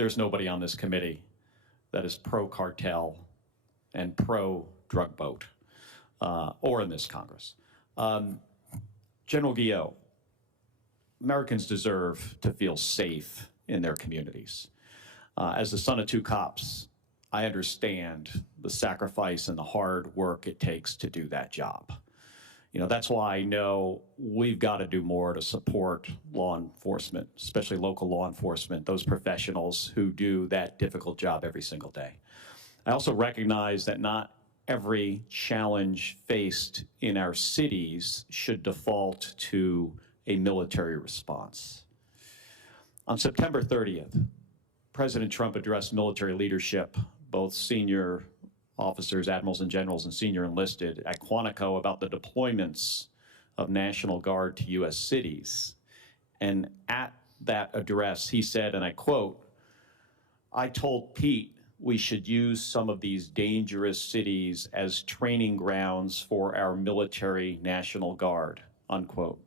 there's nobody on this committee that is pro-cartel and pro-drug boat, or in this Congress. General Guillot, Americans deserve to feel safe in their communities. As the son of two cops, I understand the sacrifice and the hard work it takes to do that job. That's why I know we've got to do more to support law enforcement, especially local law enforcement, those professionals who do that difficult job every single day. I also recognize that not every challenge faced in our cities should default to a military response. On September 30th, President Trump addressed military leadership, both senior officers, admirals and generals, and senior enlisted at Quantico about the deployments of National Guard to U.S. cities. And at that address, he said, and I quote, "I told Pete we should use some of these dangerous cities as training grounds for our military National Guard," unquote.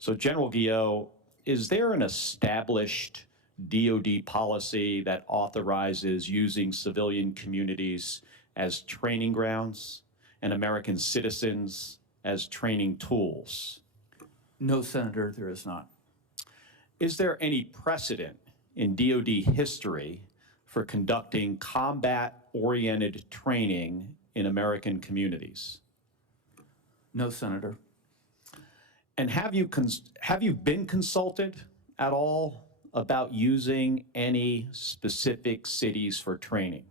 So General Guillot, is there an established DoD policy that authorizes using civilian communities as training grounds and American citizens as training tools? No, Senator, there is not. Is there any precedent in DoD history for conducting combat-oriented training in American communities? No, Senator. And have you been consulted at all about using any specific cities for training?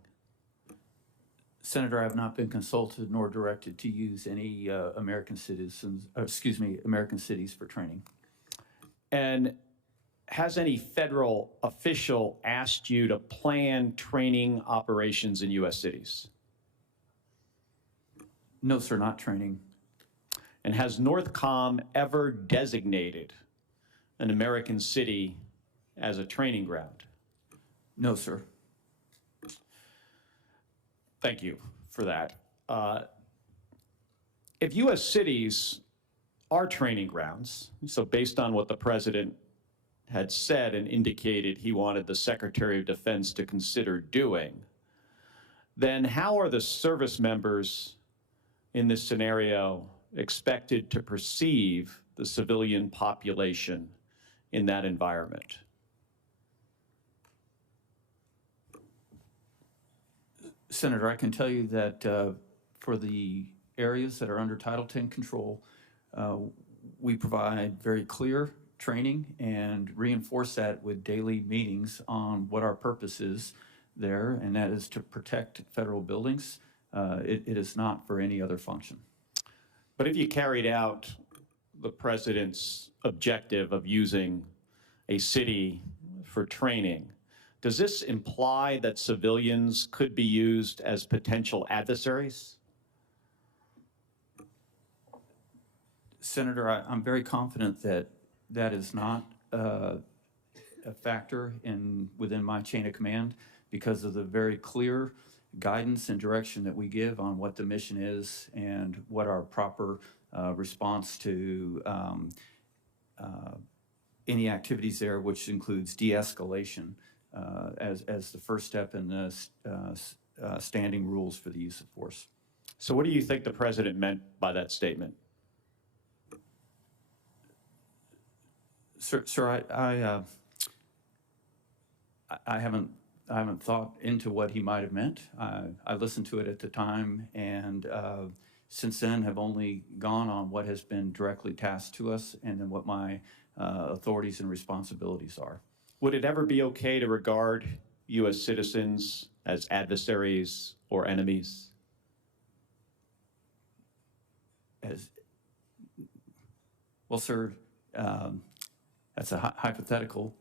Senator, I have not been consulted nor directed to use any American cities for training. And has any federal official asked you to plan training operations in U.S. cities? No, sir, not training. And has NORTHCOM ever designated an American city as a training ground? No, sir. Thank you for that. If U.S. cities are training grounds, so based on what the president had said and indicated he wanted the Secretary of Defense to consider doing, then how are the service members in this scenario expected to perceive the civilian population in that environment? Senator, I can tell you that for the areas that are under Title X control, we provide very clear training and reinforce that with daily meetings on what our purpose is there, and that is to protect federal buildings. It is not for any other function. But if you carried out the president's objective of using a city for training, does this imply that civilians could be used as potential adversaries? Senator, I'm very confident that that is not a factor within my chain of command because of the very clear guidance and direction that we give on what the mission is and what our proper response to any activities there, which includes de-escalation as the first step in the standing rules for the use of force. So what do you think the president meant by that statement? Sir, I haven't thought into what he might have meant. I listened to it at the time, and since then have only gone on what has been directly tasked to us and then what my authorities and responsibilities are. Would it ever be okay to regard U.S. citizens as adversaries or enemies? Well, sir, that's a hypothetical.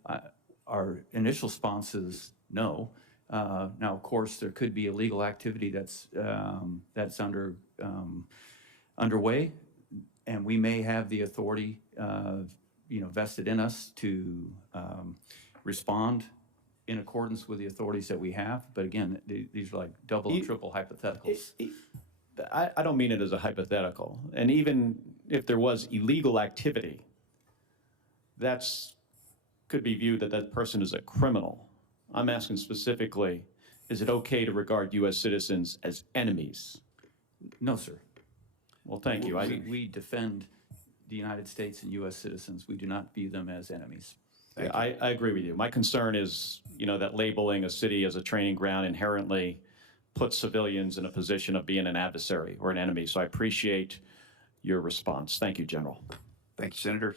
Our initial response is no. Now, of course, there could be illegal activity that's underway, and we may have the authority, vested in us to respond in accordance with the authorities that we have. But again, these are like double and triple hypotheticals. I don't mean it as a hypothetical. And even if there was illegal activity, could be viewed that person is a criminal. I'm asking specifically, is it okay to regard U.S. citizens as enemies? No, sir. Well, thank you. We defend the United States and U.S. citizens. We do not view them as enemies. Yeah, I agree with you. My concern is, that labeling a city as a training ground inherently puts civilians in a position of being an adversary or an enemy. So I appreciate your response. Thank you, General. Thank you, Senator.